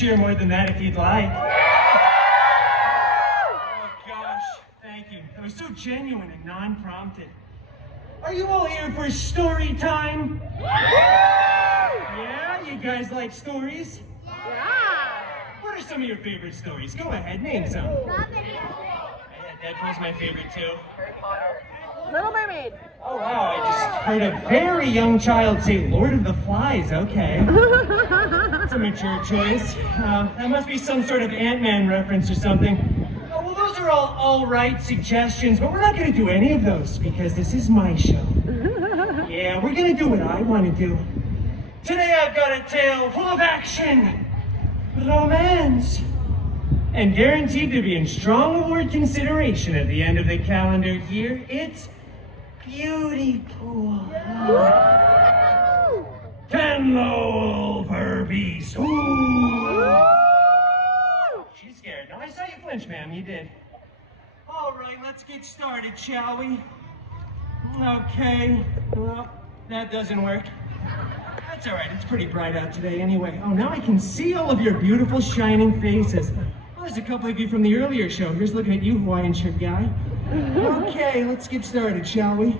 share more than that if you'd like. Oh gosh, thank you. That was so genuine and non-prompted. Are you all here for story time? Yeah, you guys like stories? Yeah. What are some of your favorite stories? Go ahead, name some. Yeah, Deadpool's my favorite too. Little Mermaid. Oh wow, I just heard a very young child say Lord of the Flies. Okay. That's a mature choice. That must be some sort of Ant-Man reference or something. Well, those are all right suggestions, but we're not going to do any of those because this is my show. Yeah, we're going to do what I want to do. Today I've got a tale full of action, romance, and guaranteed to be in strong award consideration at the end of the calendar year. It's Beauty Pool. Can the Wolver beast? Ooh. She's scared. No, I saw you flinch, ma'am. You did. All right, let's get started, shall we? Okay. Well, that doesn't work. That's all right. It's pretty bright out today anyway. Oh, now I can see all of your beautiful, shining faces. Well, there's a couple of you from the earlier show. Here's looking at you, Hawaiian shirt guy. Okay, let's get started, shall we?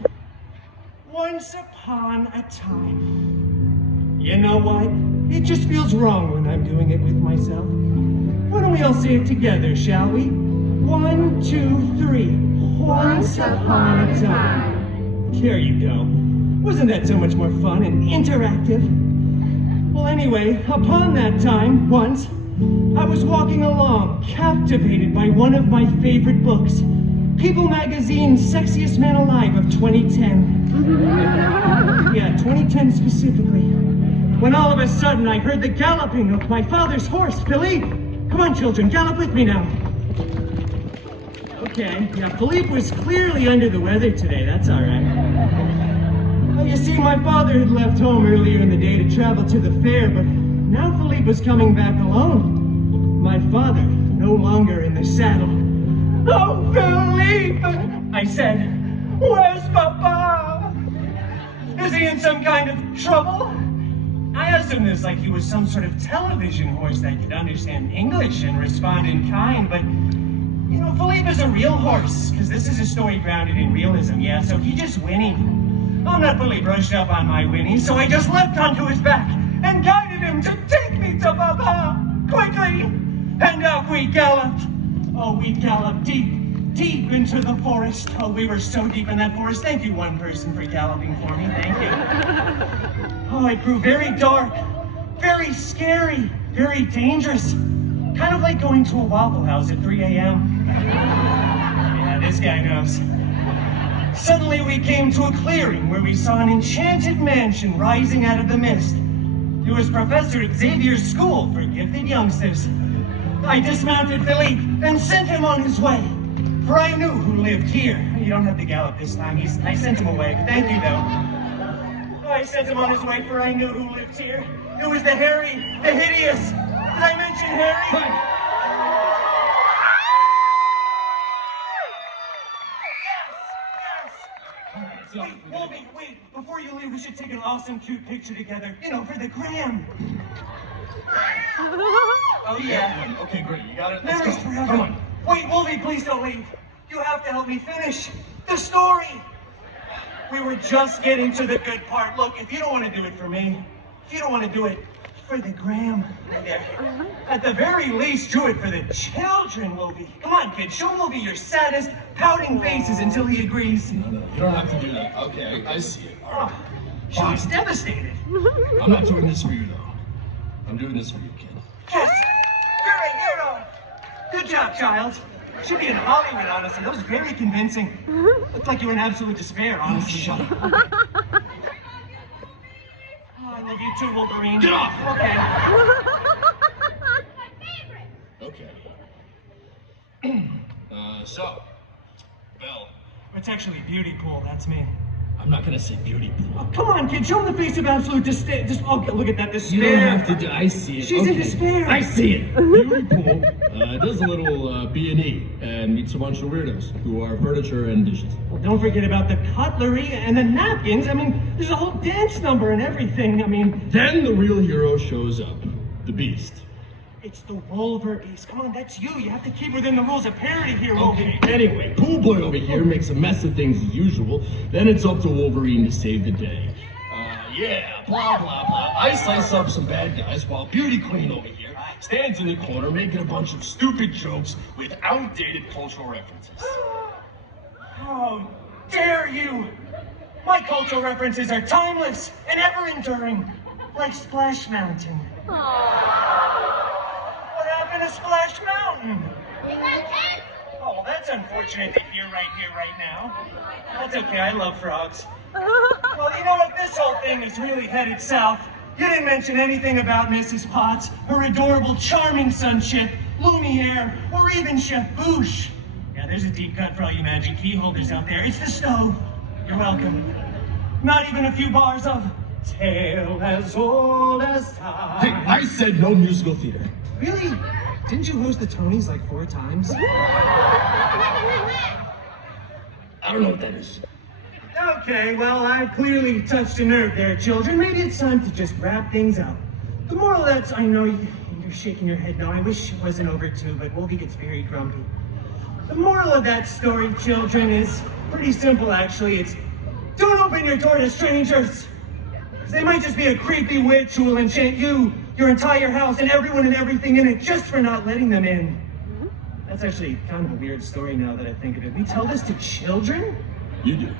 Once upon a time. You know what? It just feels wrong when I'm doing it with myself. Why don't we all say it together, shall we? 1, 2, 3. Once upon a time. There you go. Wasn't that so much more fun and interactive? Well, anyway, upon that time, once, I was walking along, captivated by one of my favorite books, People Magazine's Sexiest Man Alive of 2010. Yeah, 2010 specifically. When all of a sudden I heard the galloping of my father's horse, Philippe. Come on, children, gallop with me now. Okay, yeah, Philippe was clearly under the weather today, that's all right. Well, you see, my father had left home earlier in the day to travel to the fair, but now Philippe was coming back alone. My father, no longer in the saddle. Oh, Philippe! I said, where's Papa? Is he in some kind of trouble? I asked him this like he was some sort of television horse that could understand English and respond in kind, but, you know, Philippe is a real horse, because this is a story grounded in realism, yeah, so he just whinnied. I'm not fully brushed up on my whinny, so I just leapt onto his back and guided him to take me to Papa, quickly, and off we galloped. Oh, we galloped deep into the forest. Oh, we were so deep in that forest. Thank you, one person, for galloping for me. Thank you. Oh, it grew very dark, very scary, very dangerous. Kind of like going to a Waffle House at 3 a.m. Yeah, this guy knows. Suddenly we came to a clearing where we saw an enchanted mansion rising out of the mist. It was Professor Xavier's school for gifted youngsters. I dismounted Philippe and sent him on his way, for I knew who lived here. You don't have to gallop this time. I sent him away. Thank you, though. I sent him on his way, for I knew who lived here. It was the hairy, the hideous. Did I mention Harry? Yes. Wait. Before you leave, we should take an awesome, cute picture together. You know, for the gram. Oh, yeah. Okay, great. You got it. Let's Memories go. forever. Come on. Wait, Wolvie, please don't leave. You have to help me finish the story. We were just getting to the good part. Look, if you don't want to do it for me, if you don't want to do it for the gram, at the very least, do it for the children, Wolvie. Come on, kid. Show Wolvie your saddest, pouting faces until he agrees. No, you don't have to do that. Okay, I see it. All right. She was devastated. I'm not doing this for you, though. I'm doing this for you, kid. Yes, you're a hero. Good job, child. Should be in Hollywood, honestly. That was very convincing. Looked like you were in absolute despair, honestly. Shut up. Oh, I love you too, Wolverine. Get off! Okay. Okay. So, Belle. It's actually Beauty Pool, that's me. I'm not gonna say beauty pool. Oh, come on, kid, show him the face of absolute despair. Okay, look at that despair. You don't have to do. I see it. She's in despair. I see it. Beauty pool does a little B&E and meets a bunch of weirdos who are furniture and dishes. Well, don't forget about the cutlery and the napkins. I mean, there's a whole dance number and everything. I mean, Then the real hero shows up, the Beast. It's the Wolverine. Come on, that's you. You have to keep within the rules of parody here, Wolverine. Okay, anyway, Pool Boy over here makes a mess of things as usual. Then it's up to Wolverine to save the day. Yeah, blah, blah, blah. I slice up some bad guys while Beauty Queen over here stands in the corner making a bunch of stupid jokes with outdated cultural references. How dare you! My cultural references are timeless and ever-enduring, like Splash Mountain. What happened to Splash Mountain? Oh, that's unfortunate to hear right now. That's okay, I love frogs. Well, you know what? This whole thing is really headed south. You didn't mention anything about Mrs. Potts, her adorable, charming son Chip, Lumiere, or even Chef Boosh. Yeah, there's a deep cut for all you magic key holders out there. It's the stove. You're welcome. Not even a few bars of tale as old as time. Hey, I said no musical theater. Really? Didn't you host the Tonys like 4 times? I don't know what that is. Okay, well, I've clearly touched a nerve there, children. Maybe it's time to just wrap things up. The moral of that's, I know you're shaking your head no. I wish it wasn't over too, but Wolvie gets very grumpy. The moral of that story, children, is pretty simple, actually. It's don't open your door to strangers. They might just be a creepy witch who will enchant you, your entire house, and everyone and everything in it just for not letting them in. That's actually kind of a weird story now that I think of it. We tell this to children? You do.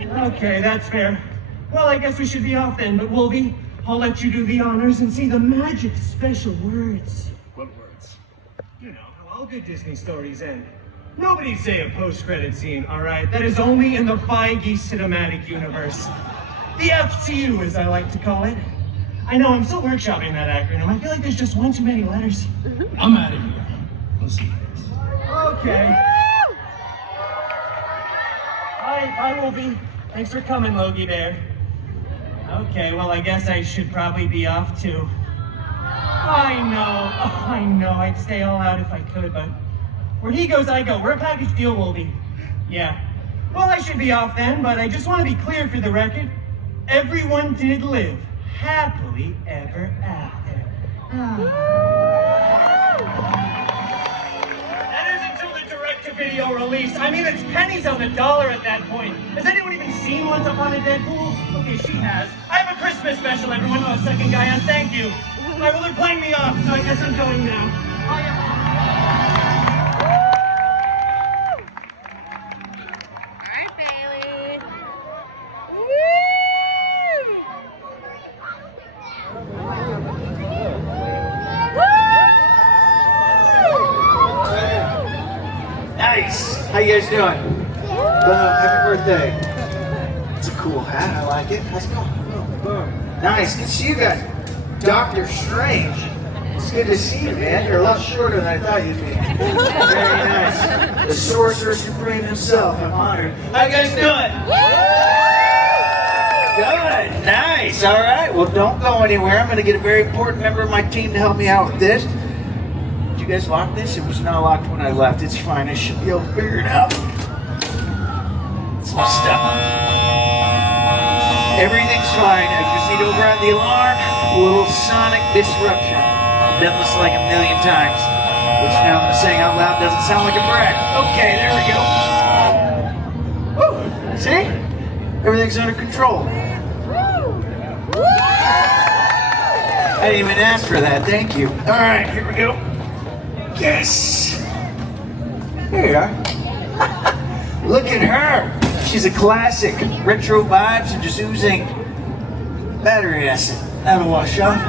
Okay, that's fair. Well, I guess we should be off then, but Wolvie, I'll let you do the honors and say the magic special words. What words? You know, how all good Disney stories end. Nobody say a post-credit scene, all right? That is only in the Feige cinematic universe. The FCU, as I like to call it. I know, I'm still workshopping that acronym. I feel like there's just one too many letters. I'm out of here. I'll see you guys. Okay. Hi, Wolvie. Thanks for coming, Logie Bear. Okay, well, I guess I should probably be off too. I know. I'd stay all out if I could, but where he goes, I go. We're a package deal, Wolvie. Yeah. Well, I should be off then, but I just want to be clear for the record. Everyone did live happily ever after. That is until the direct-to-video release. I mean, it's pennies on the dollar at that point. Has anyone even seen Once Upon a Deadpool? Okay, she has. I have a Christmas special, everyone. Oh, second guy on. Thank you. All right, well, they're playing me off, so I guess I'm going now. Alright, Bailey. Nice. How you guys doing? Happy birthday. It's a cool hat. I like it. How's it going? Nice. Good to see you guys. Dr. Strange. It's good to see you, man. You're a lot shorter than I thought you'd be. Very nice. The Sorcerer Supreme himself. I'm honored. How you guys doing? Good. Nice. All right. Well, don't go anywhere. I'm going to get a very important member of my team to help me out with this. Did you guys lock this? It was not locked when I left. It's fine. I should be able to figure it out. It's my stuff. Everything's fine. I just need to override the alarm. A little sonic disruption. I've done this like a million times. Which now I'm saying out loud doesn't sound like a brag. Okay, there we go. Woo! See? Everything's under control. I didn't even ask for that. Thank you. All right, here we go. Yes! There you are. Look at her! She's a classic. Retro vibes and just oozing battery acid. That'll wash off.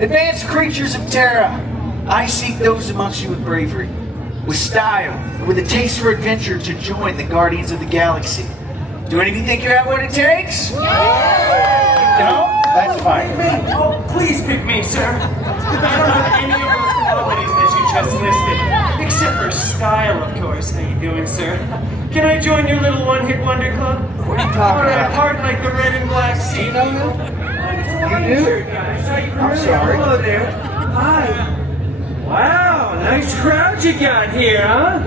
Advanced creatures of Terra. I seek those amongst you with bravery, with style, and with a taste for adventure to join the Guardians of the Galaxy. Do any of you think you have what it takes? No? That's fine. Oh, please pick me, sir. I don't have any of those qualities that you just listed. Except for style, of course. How you doing, sir? Can I join your little one-hit wonder club? What are you talking about? Heart like the red and black sea. You know that? You do? I'm sorry. Hello there. Hi. Wow, nice crowd you got here, huh?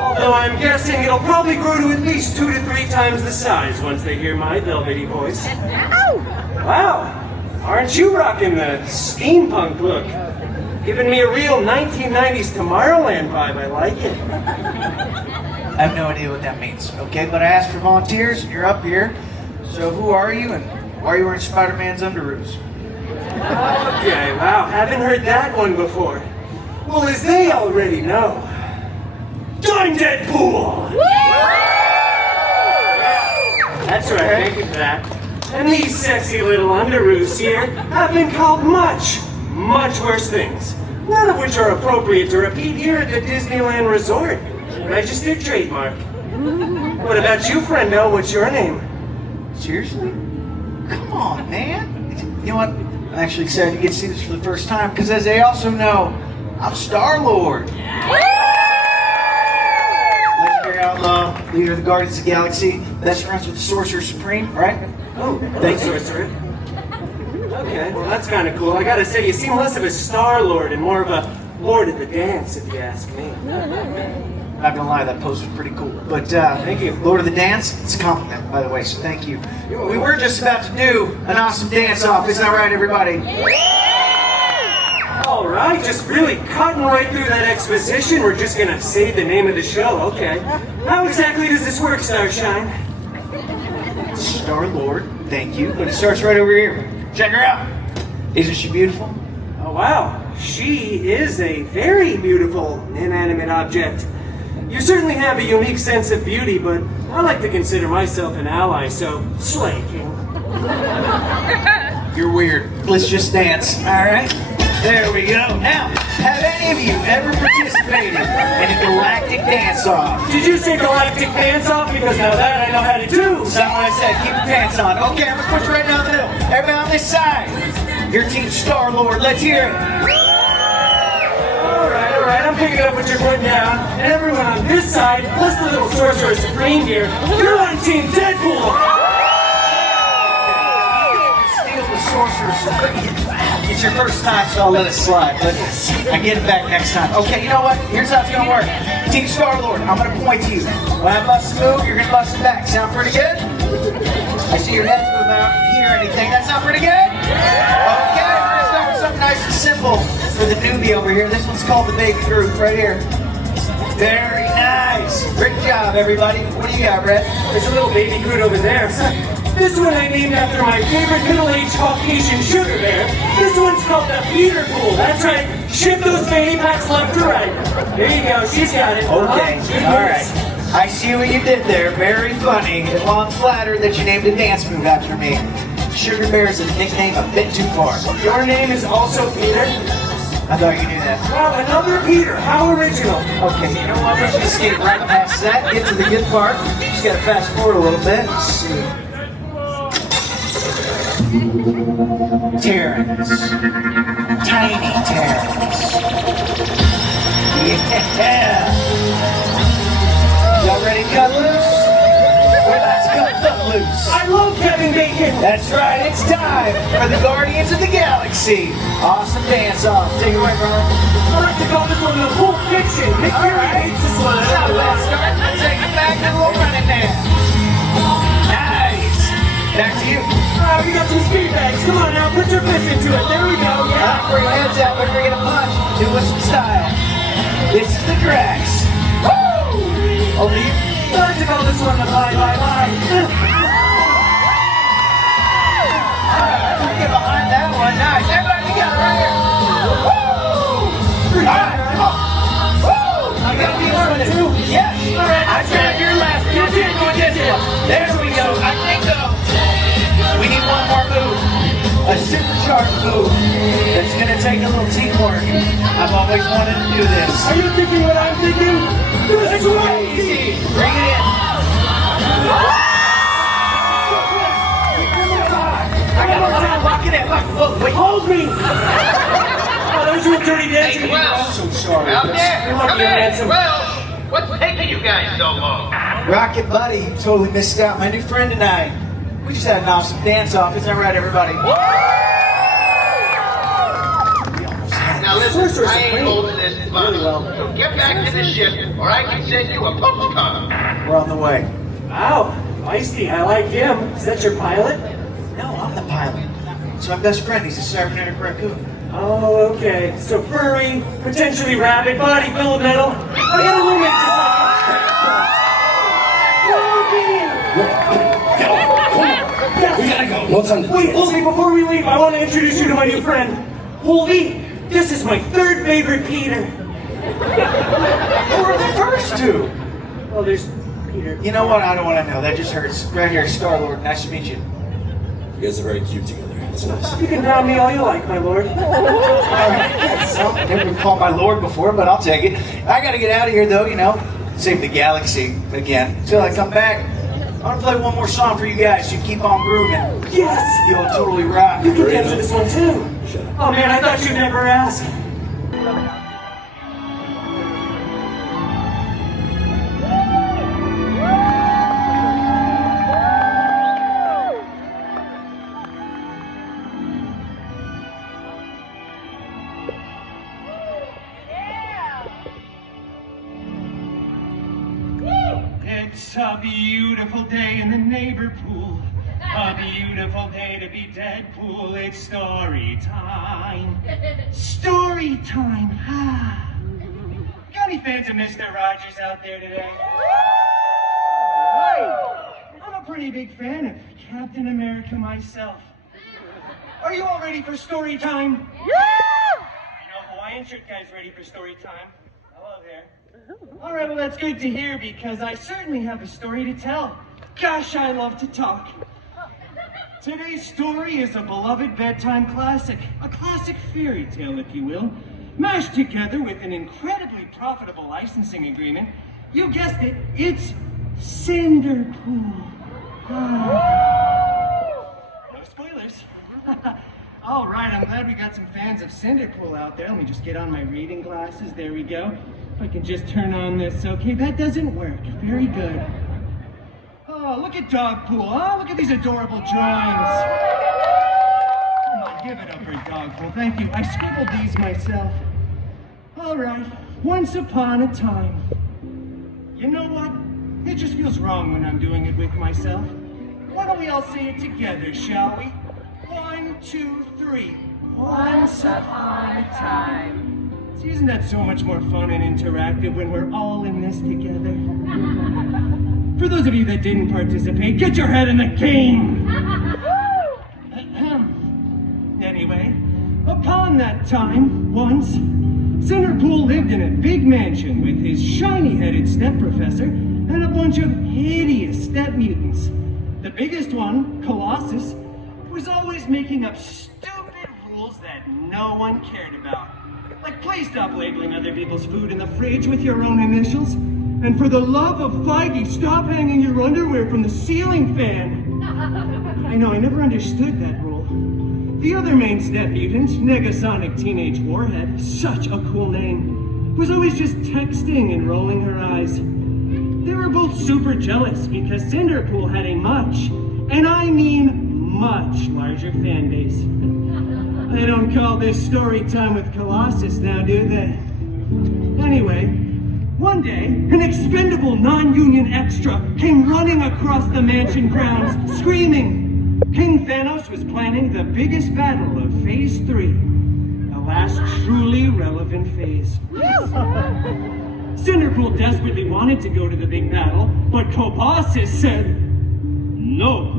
Although I'm guessing it'll probably grow to at least 2 to 3 times the size once they hear my velvety voice. Wow, Aren't you rocking the steampunk look? Giving me a real 1990s Tomorrowland vibe. I like it. I have no idea what that means, okay? But I asked for volunteers, and you're up here. So who are you, and why are you wearing Spider-Man's underoos? Okay, wow, haven't heard that one before. Well, as they already know, I'm Deadpool! That's right, thank you for that. And these sexy little underoos here have been called much, much worse things. None of which are appropriate to repeat here at the Disneyland Resort. Registered trademark. What about you, friendo? What's your name? Seriously? Come on, man. You know what? I'm actually excited to get to see this for the first time, because as they also know, I'm Star-Lord. Legendary outlaw, leader of the Guardians of the Galaxy, best friends with the Sorcerer Supreme, right? Oh, thanks, Sorcerer. Okay, well that's kind of cool. I gotta say, you seem less of a Star-Lord and more of a Lord of the Dance, if you ask me. Not gonna lie, that pose was pretty cool. But Thank you. Lord of the Dance, it's a compliment, by the way, so thank you. We were just about to do an awesome dance-off, is that right, everybody? All right, just really cutting right through that exposition. We're just gonna say the name of the show, okay. How exactly does this work, Starshine? Star-Lord, thank you. But it starts right over here. Check her out. Isn't she beautiful? Oh wow, she is a very beautiful inanimate object. You certainly have a unique sense of beauty, but I like to consider myself an ally, so slay, King. You're weird. Let's just dance, all right? There we go. Now, have any of you ever participated in a galactic dance-off? Did you say galactic dance-off? Because now that I know how to do. That's not what I said. Keep your pants on. Okay, I'm gonna put you right down the middle. Everybody on this side. Your team Star-Lord. Let's hear it. All right, I'm picking up what you're putting down. And everyone on this side, plus the little Sorcerer Supreme here, you're on Team Deadpool! Steal the Sorcerer Supreme. It's your first time, so I'll let it slide. But I get it back next time. Okay, you know what? Here's how it's gonna work. Team Star-Lord, I'm gonna point to you. When I bust a move, you're gonna bust it back. Sound pretty good? I see your heads move out. Hear anything? That sound pretty good? Okay, we're gonna start with something nice and simple for the newbie over here. This one's called the Baby Groot, right here. Very nice. Great job, everybody. What do you got, Brett? There's a little baby Groot over there. This one I named after my favorite middle-aged Caucasian sugar bear. This one's called the Peter Quill. That's right. Ship those fanny packs left to right. There you go. She's got it. Okay, all right. I see what you did there. Very funny. Well, I'm flattered that you named a dance move after me. Sugar Bear is a nickname a bit too far. Your name is also Peter? I thought you knew that. Wow, another Peter. How original. Okay, you know what? Let's just skip right past that. Get to the good part. Just gotta fast forward a little bit. Let's see. Terrans. Tiny Terrans. Yeah! Y'all ready to cut loose? Well, let's cut loose. I love Kevin Bacon. That's right, it's time for the Guardians of the Galaxy. Awesome dance-off. Take it away, brother. I like to call this one the Pulp Fiction. Nick Fury hates this one. That's not a bad start. Let's take it back and we'll run it now. Nice. Back to you. You got some speed bags. Come on now, put your fist into it. There we go. Yeah. Bring your hands out when you're gonna punch. Do with some style. This is the Drax. Woo! Over to you. I like to call this one the bye. Alright, get behind that one. Nice. Everybody together right here. Woo! Alright, come on. Woo! You gotta be one too. Yes. I tried your left. You did doing this one. There we go. I think so. We need one more move. A supercharged move that's gonna take a little teamwork. I've always wanted to do this. Are you thinking what I'm thinking? This is Easy. Bring it in. I got one time. Lock it in. Look, wait. Hold me! Oh, there's your dirty dancing. Hey, well, I'm so sorry. out there, You're lucky come you're in. handsome. Well, what's taking you guys so long? Rocket Buddy, you totally missed out. My new friend tonight. We just had an awesome dance-off. Isn't that right, everybody? Now listen, I ain't holding this bus. So get back to the ship, or I can send you a postcard. We're on the way. Wow, feisty. I like him. Is that your pilot? No, I'm the pilot. It's my best friend. He's a cybernetic raccoon. Oh, okay. So furry, potentially rabid, body full of metal. I got a roommate just like We gotta go. No time to Wait, Wolvie, before we leave, I want to introduce you to my new friend. Wolvie, this is my third favorite Peter. Who were the first two? Oh, there's Peter. You know what? I don't want to know. That just hurts. Right here, Star-Lord. Nice to meet you. You guys are very cute together. It's nice. You can drown me all you like, my lord. All right. So, never been called my lord before, but I'll take it. I gotta get out of here, though, you know. Save the galaxy again. Until I come back, I'm gonna play one more song for you guys. You keep on grooving. Yes! You'll totally rock. You can dance to this one, too. Oh, man, I thought you'd never ask. It's a beautiful day in the neighbor pool. A beautiful day to be Deadpool. It's story time. Story time. Got any fans of Mr. Rogers out there today? I'm a pretty big fan of Captain America myself. Are you all ready for story time? Yeah! I know Hawaiian shirt guy's ready for story time. Hello there. All right, well, that's good to hear because I certainly have a story to tell. Gosh, I love to talk. Today's story is a beloved bedtime classic, a classic fairy tale, if you will, mashed together with an incredibly profitable licensing agreement. You guessed it, it's Cinder-pool. No spoilers. All right, I'm glad we got some fans of Cinder-pool out there. Let me just get on my reading glasses. There we go. If I can just turn on this. Okay, that doesn't work. Very good. Oh, look at Dogpool, huh? Look at these adorable drawings. Come on, give it up for Dogpool. Thank you. I scribbled these myself. All right, once upon a time. You know what? It just feels wrong when I'm doing it with myself. Why don't we all say it together, shall we? 1, 2, 3. Once upon a time. See, isn't that so much more fun and interactive when we're all in this together? For those of you that didn't participate, get your head in the game! Anyway, upon that time, once, Cinder-pool lived in a big mansion with his shiny-headed step-professor and a bunch of hideous step-mutants. The biggest one, Colossus, was always making up stupid rules that no one cared about. Like, please stop labeling other people's food in the fridge with your own initials. And for the love of Feige, stop hanging your underwear from the ceiling fan. I know, I never understood that rule. The other main step mutant, Negasonic Teenage Warhead, such a cool name, was always just texting and rolling her eyes. They were both super jealous because Cinder-pool had a much, and I mean much larger fan base. They don't call this story time with Colossus now, do they? Anyway, one day, an expendable non-union extra came running across the mansion grounds, screaming. King Thanos was planning the biggest battle of Phase 3, the last truly relevant phase. Cinder-pool desperately wanted to go to the big battle, but Colossus said, no.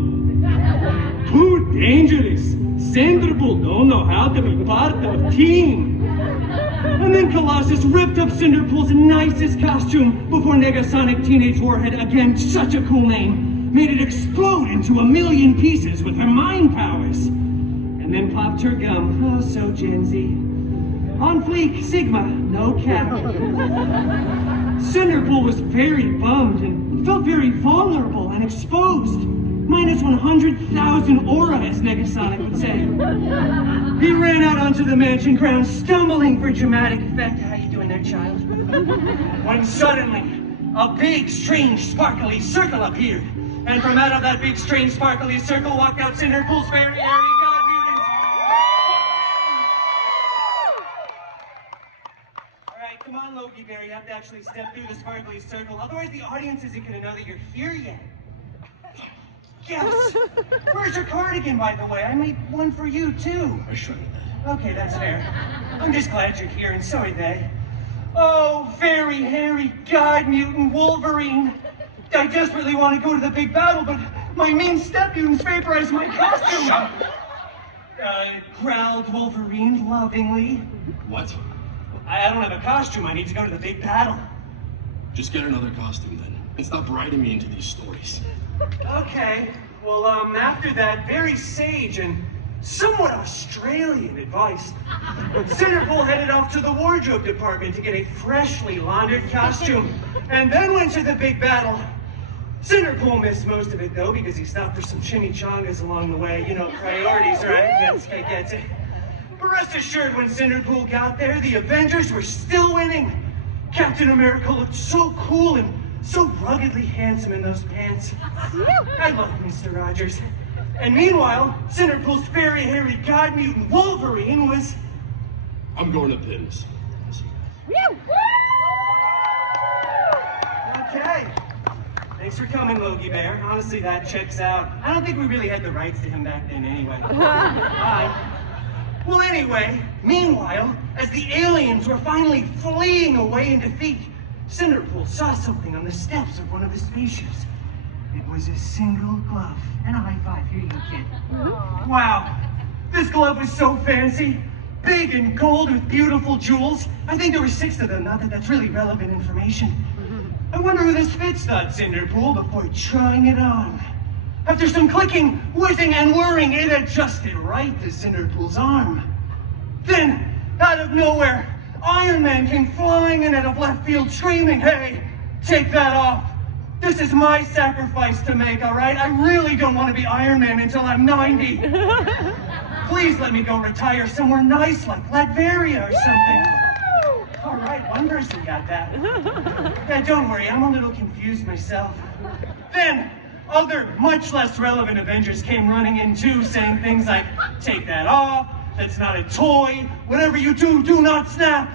Too dangerous. Cinder-pool don't know how to be part of team. And then Colossus ripped up Cinder-pool's nicest costume before Negasonic Teenage Warhead, again such a cool name, made it explode into 1,000,000 pieces with her mind powers. And then popped her gum. Oh, so Gen Z. On fleek, Sigma, no cap. Cinder-pool was very bummed and felt very vulnerable and exposed. Minus 100,000 aura, as Negasonic would say. He ran out onto the mansion grounds, stumbling for dramatic effect. How you doing there, child? When suddenly, a big, strange, sparkly circle appeared. And from out of that big, strange, sparkly circle walked out Cinder-pool's very airy god mutants. All right, come on, Loki Bear. You have to actually step through the sparkly circle. Otherwise, the audience isn't going to know that you're here yet. Yes! Where's your cardigan, by the way? I made one for you, too. I shredded that. Okay, that's fair. I'm just glad you're here, and so are they. Oh, very hairy god mutant Wolverine. I desperately want to go to the big battle, but my mean step mutants vaporize my costume. Shut up. Growled Wolverine lovingly. What? I don't have a costume. I need to go to the big battle. Just get another costume then. And stop writing me into these stories. Okay. Well, after that very sage and somewhat Australian advice, Cinder-pool headed off to the wardrobe department to get a freshly laundered costume, and then went to the big battle. Cinder-pool missed most of it, though, because he stopped for some chimichangas along the way. You know, priorities, right? Gets it. But rest assured, when Cinder-pool got there, the Avengers were still winning. Captain America looked so cool and so ruggedly handsome in those pants. I love Mr. Rogers. And meanwhile, Cinder-pool's very hairy god mutant Wolverine was... I'm going to pins. Okay. Thanks for coming, Logie Bear. Honestly, that checks out. I don't think we really had the rights to him back then anyway. Bye. Well, anyway, meanwhile, as the aliens were finally fleeing away in defeat, Cinder-pool saw something on the steps of one of the spaceships. It was a single glove. And a high five. Here you go, kid. Wow. This glove was so fancy. Big and gold with beautiful jewels. I think there were 6 of them, not that that's really relevant information. I wonder who this fits, thought Cinder-pool before trying it on. After some clicking, whizzing, and whirring, it adjusted right to Cinder-pool's arm. Then, out of nowhere, Iron Man came flying in out of left field screaming, "Hey, take that off. This is my sacrifice to make, all right? I really don't want to be Iron Man until I'm 90. Please let me go retire somewhere nice like Latveria or something." All right, one person got that. Yeah, don't worry, I'm a little confused myself. Then, other, much less relevant Avengers came running in too, saying things like, "Take that off, that's not a toy, whatever you do, do not snap."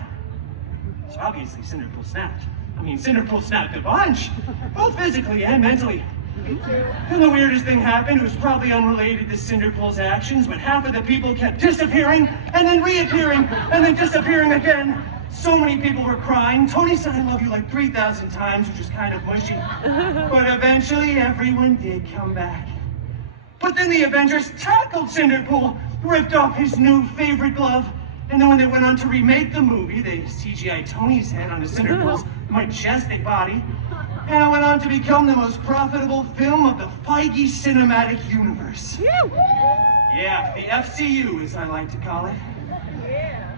So obviously Cinder-pool snapped. I mean, Cinder-pool snapped a bunch, both physically and mentally. And the weirdest thing happened. It was probably unrelated to Cinder-pool's actions, but half of the people kept disappearing, and then reappearing, and then disappearing again. So many people were crying. Tony said "I love you" like 3,000 times, which was kind of mushy. But eventually, everyone did come back. But then the Avengers tackled Cinder-pool, ripped off his new favorite glove, and then when they went on to remake the movie, they CGI'd Tony's head onto Cinder-pool's majestic body, and it went on to become the most profitable film of the Feige cinematic universe. Yeah, the FCU, as I like to call it.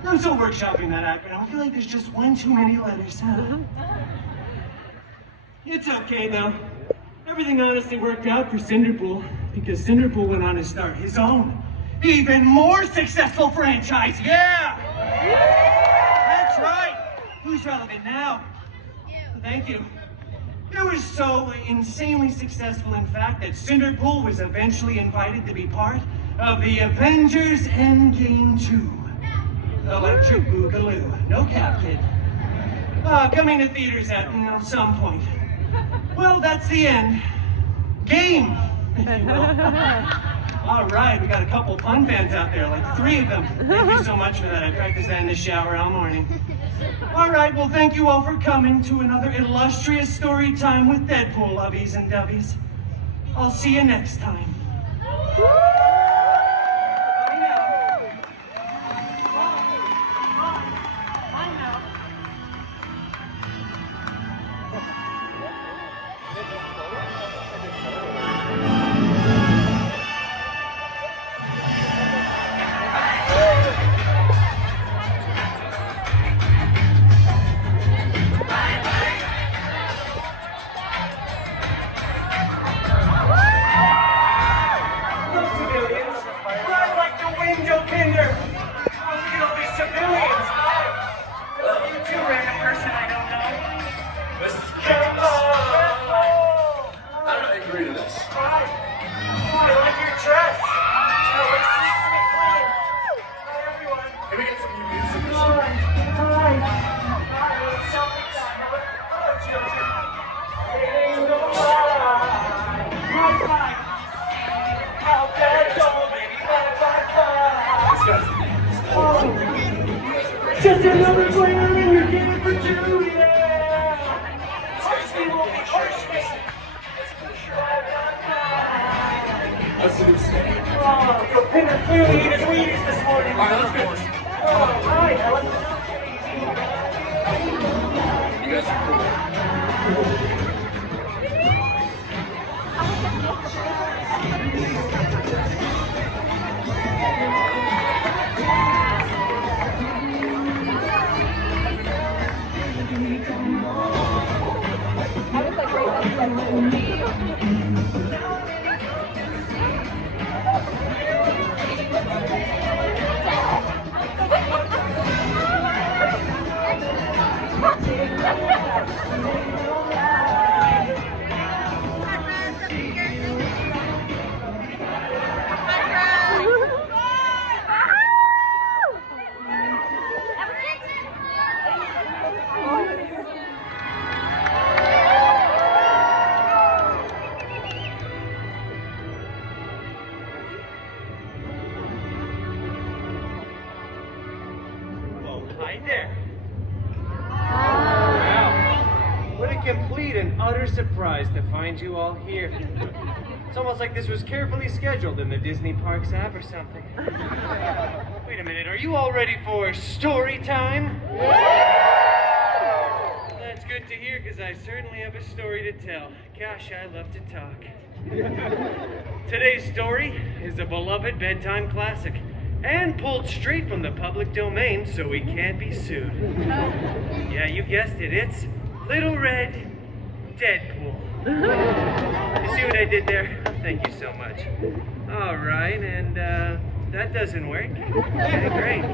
I'm still workshopping that acronym. I feel like there's just one too many letters, huh? It's okay, though. Everything honestly worked out for Cinder-pool, because Cinder-pool went on to start his own, even more successful franchise. Yeah! That's right! Who's relevant now? Thank you. It was so insanely successful, in fact, that Cinder-pool was eventually invited to be part of the Avengers Endgame 2. Electric Boogaloo. No cap, kid. Coming to theaters at, some point. Well, that's the end. Game, if you will. All right, we got a couple pun fans out there, like 3 of them. Thank you so much for that. I practice that in the shower all morning. All right, well, thank you all for coming to another illustrious story time with Deadpool lovies and dovies. I'll see you next time. another player in your game for two, yeah! Varsity will be varsity. That's the new snake. Oh, so Peter clearly ate his Wheaties this morning. All right, let's go. Oh, hi, Ellen. You guys are cool. Complete and utter surprise to find you all here. It's almost like this was carefully scheduled in the Disney Parks app or something. Wait a minute, are you all ready for story time? That's good to hear, because I certainly have a story to tell. Gosh, I love to talk. Today's story is a beloved bedtime classic, and pulled straight from the public domain, so we can't be sued. Yeah, you guessed it, it's Little Red Deadpool. You see what I did there? Thank you so much. All right, and that doesn't work. Okay, great.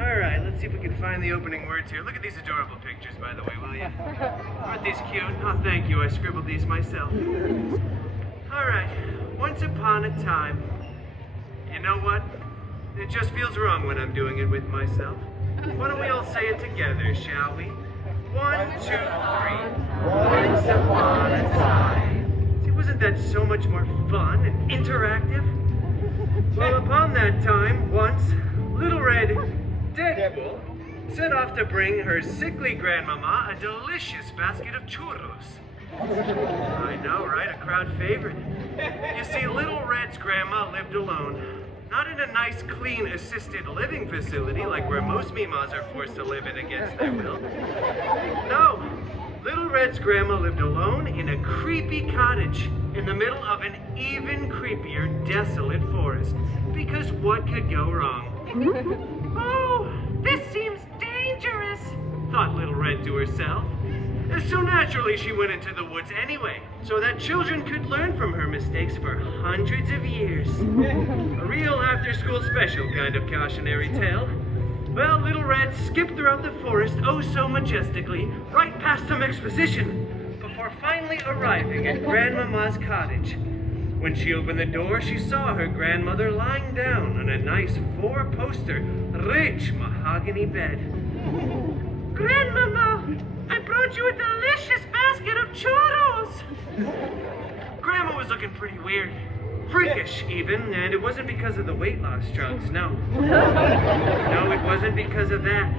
All right, let's see if we can find the opening words here. Look at these adorable pictures, by the way, will you? Aren't these cute? Oh, thank you. I scribbled these myself. All right, once upon a time. You know what? It just feels wrong when I'm doing it with myself. Why don't we all say it together, shall we? 1, 2, 3. Once upon a time. See, wasn't that so much more fun and interactive? Well, upon that time, once, Little Red Deadpool set off to bring her sickly grandmama a delicious basket of churros. I know, right? A crowd favorite. You see, Little Red's grandma lived alone. Not in a nice, clean, assisted living facility like where most Mimas are forced to live in against their will. No, Little Red's grandma lived alone in a creepy cottage in the middle of an even creepier, desolate forest. Because what could go wrong? Oh, this seems dangerous, thought Little Red to herself. So naturally, she went into the woods anyway, so that children could learn from her mistakes for hundreds of years. A real after-school special kind of cautionary tale. Well, Little Red skipped throughout the forest oh so majestically, right past some exposition, before finally arriving at Grandmama's cottage. When she opened the door, she saw her grandmother lying down on a nice 4-poster, rich mahogany bed. Grandmama! I brought you a delicious basket of churros! Grandma was looking pretty weird. Freakish, even, and it wasn't because of the weight loss drugs, no. No, it wasn't because of that.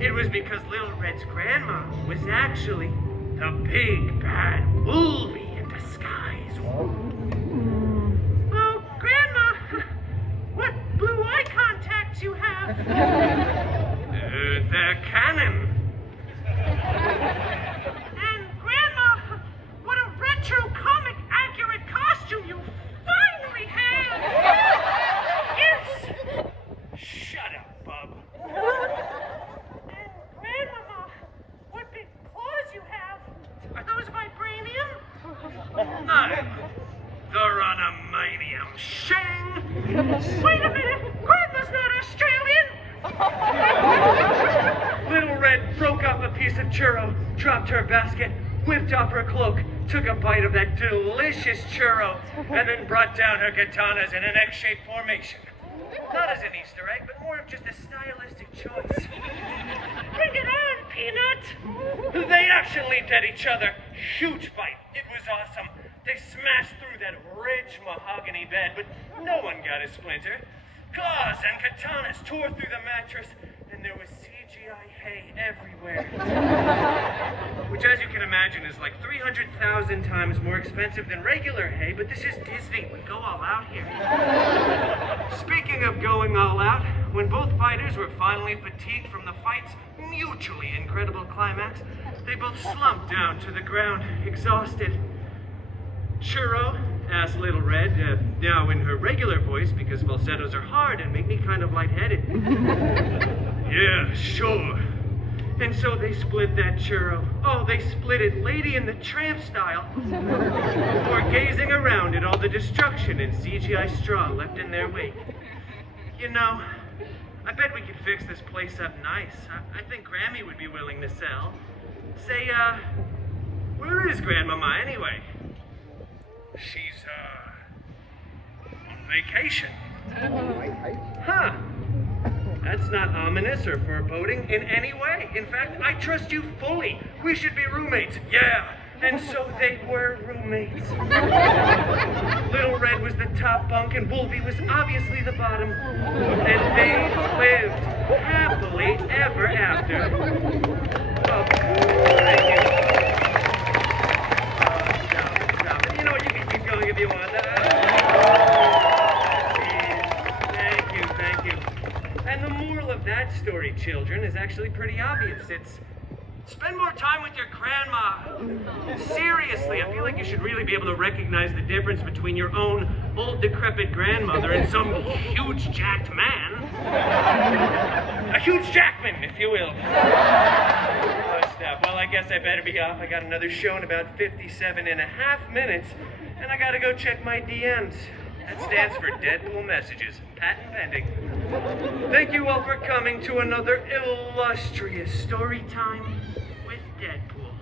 It was because Little Red's grandma was actually the big bad Wolverine in disguise. Oh, Grandma! What blue eye contacts you have? They're canon. And Grandma, what a retro comic accurate costume you finally have! Yes! Shut up, Bub. And Grandmama, what big claws you have? Are those vibranium? I'm the Runamanium Shang! Wait a minute! Grandma's not Australian! Little Red broke off a piece of churro, dropped her basket, whipped off her cloak, took a bite of that delicious churro, and then brought down her katanas in an X-shaped formation. Not as an Easter egg, but more of just a stylistic choice. Bring it on, Peanut! They actually leaped at each other. Huge fight. It was awesome. They smashed through that rich mahogany bed, but no one got a splinter. Claws and katanas tore through the mattress, and there was CGI CGI hay everywhere. Which, as you can imagine, is like 300,000 times more expensive than regular hay, but this is Disney. We go all out here. Speaking of going all out, when both fighters were finally fatigued from the fight's mutually incredible climax, they both slumped down to the ground, exhausted. Churro asked Little Red, now in her regular voice, because falsettos are hard and make me kind of lightheaded. Yeah, sure. And so they split that churro. Oh, they split it Lady in the Tramp style. Before gazing around at all the destruction and CGI straw left in their wake. You know, I bet we could fix this place up nice. I think Grammy would be willing to sell. Say, where is Grandmama anyway? She's, on vacation. Huh. That's not ominous or foreboding in any way. In fact, I trust you fully. We should be roommates. Yeah. And so they were roommates. Little Red was the top bunk and Wolvie was obviously the bottom. And they lived happily ever after. Oh, thank you. Stop. You know what? You can keep going if you want. Thank you. And the moral of that story, children, is actually pretty obvious. It's spend more time with your grandma. Seriously, I feel like you should really be able to recognize the difference between your own old decrepit grandmother and some huge jacked man. A huge jackman, if you will. Oh, stop. Well, I guess I better be off. I got another show in about 57.5 minutes, and I gotta go check my DMs. That stands for Deadpool Messages, patent pending. Thank you all for coming to another illustrious story time with Deadpool.